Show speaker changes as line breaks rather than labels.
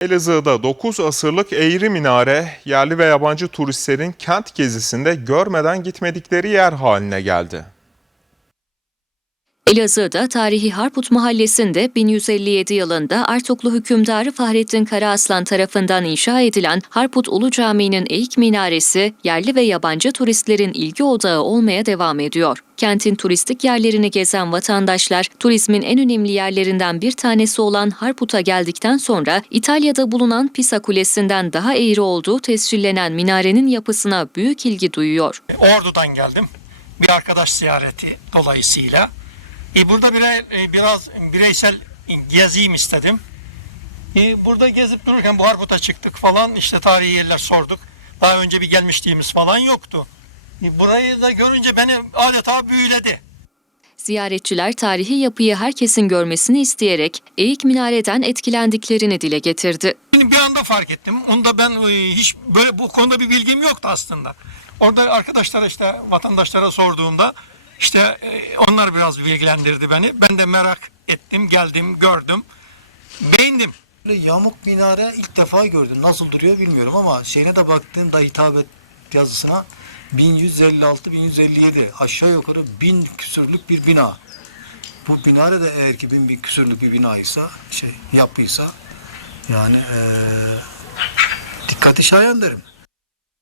Elazığ'da 9 asırlık eğri minare yerli ve yabancı turistlerin kent gezisinde görmeden gitmedikleri yer haline geldi.
Elazığ'da tarihi Harput Mahallesi'nde 1157 yılında Artuklu hükümdarı Fahrettin Karaaslan tarafından inşa edilen Harput Ulu Camii'nin eğik minaresi yerli ve yabancı turistlerin ilgi odağı olmaya devam ediyor. Kentin turistik yerlerini gezen vatandaşlar turizmin en önemli yerlerinden bir tanesi olan Harput'a geldikten sonra İtalya'da bulunan Pisa Kulesi'nden daha eğri olduğu tescillenen minarenin yapısına büyük ilgi duyuyor.
Ordu'dan geldim. Bir arkadaş ziyareti dolayısıyla. E, burada bire, e, biraz bireysel gezeyim istedim. E, burada gezip dururken bu Harput'a çıktık falan. işte tarihi yerler sorduk. Daha önce bir gelmişliğimiz falan yoktu. E, burayı da görünce beni adeta büyüledi.
Ziyaretçiler tarihi yapıyı herkesin görmesini isteyerek Eğik Minare'den etkilendiklerini dile getirdi.
Şimdi bir anda fark ettim. Onda ben e, hiç böyle bu konuda bir bilgim yoktu aslında. Orada arkadaşlara işte vatandaşlara sorduğumda işte e, onlar biraz bilgilendirdi beni. Ben de merak ettim, geldim, gördüm. Beğendim.
Yamuk minare ilk defa gördüm. Nasıl duruyor bilmiyorum ama şeyine de baktığımda hitabet yazısına 1156-1157 aşağı yukarı bin küsürlük bir bina. Bu minare de eğer ki bin, bin küsürlük bir binaysa, şey yapıysa yani eee dikkati şayan derim.